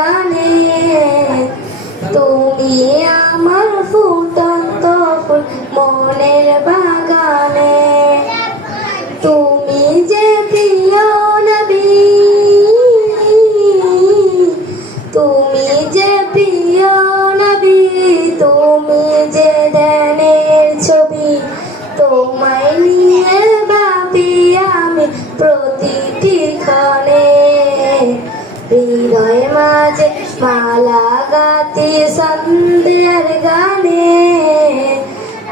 গানে তুমি আমার ফুটন্ত ফুল মনের বাগানে তুমি যে প্রিয় নবী তুমি যে প্রিয় নবী তুমি যে ধ্যানের ছবি তোমায় নিয়ে ভাবি আমি প্রতিটি ক্ষণে হৃদয় মাঝে মালা গাতি সন্ধ্যার গানে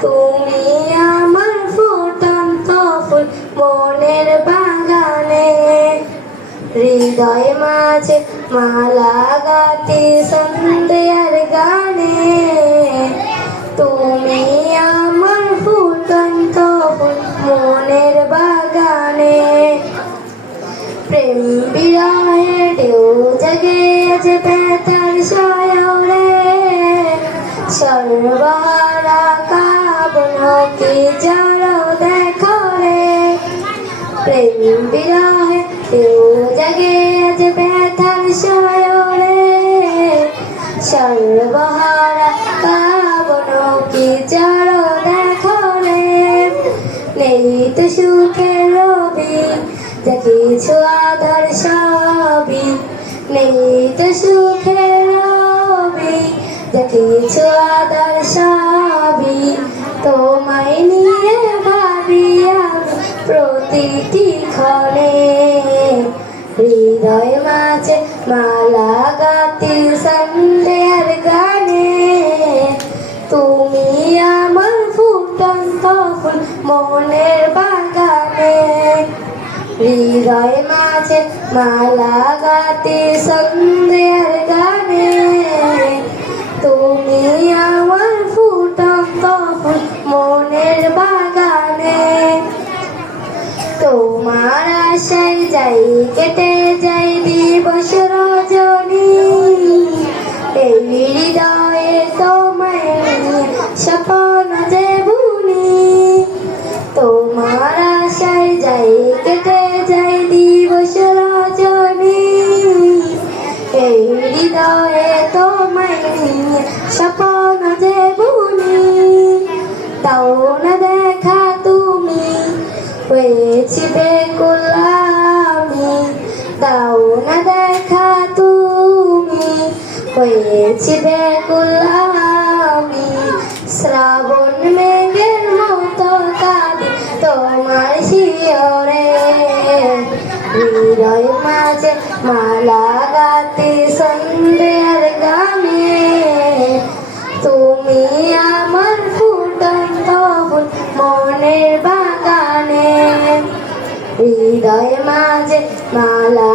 তুমি আমার ফুটন্ত ফুল মনের বাগানে হৃদয় মাঝে মালা গাতি সন্ধ্যার গানে তুমি আমার ফুটন্ত ফুল মনের বাগানে প্রেম বিরহে ঢেউ জেগে আছে বেতার সায়রে সর্বহারা কাবন কি যারো দেখো রে প্রেম বিরহে ঢেউ জেগে আছে বেতার সায়রে সর্বহারা কাবন কি যারো দেখো রে নেই তো সুখের রবি কিছু আধার সবই নেই তো সুখের রবি কিছু আধার সবই তোমায় নিয়ে ভাবি আমি প্রতিটি ক্ষণে হৃদয় মাঝে মালা গাতি সন্ধ্যার গানে তুমি আমার ফুটন্ত ফুল মনের বাগানে হৃদয় মাঝে মালা গাতি সন্ধ্যার গানে তুমি আমার ফুটন্ত ফুল মনের বাগানে তোমার আশায় যাই কেটে যাই দিবস রজনী এই হৃদয়ে তোমায় স্বপ্ন যে বুনি তোমার আশায় যাই কেটে যাই দিবস রজনী এই হৃদয়ে তোমায় স্বপ্ন যে বুনি তাও না দেখা তুমি হয়েছি বেকুল আমি দাও না দেখা তুমি হয়েছি বেকুল আমি শ্রাবণ মেঘের মতো কাঁদি তোমার শিয়রে হৃদয় মাঝে মালা গাতি সন্ধ্যার গানে তুমি আমার ফুটন্ত ফুল মনের বাগানে হৃদয় মাঝে মালা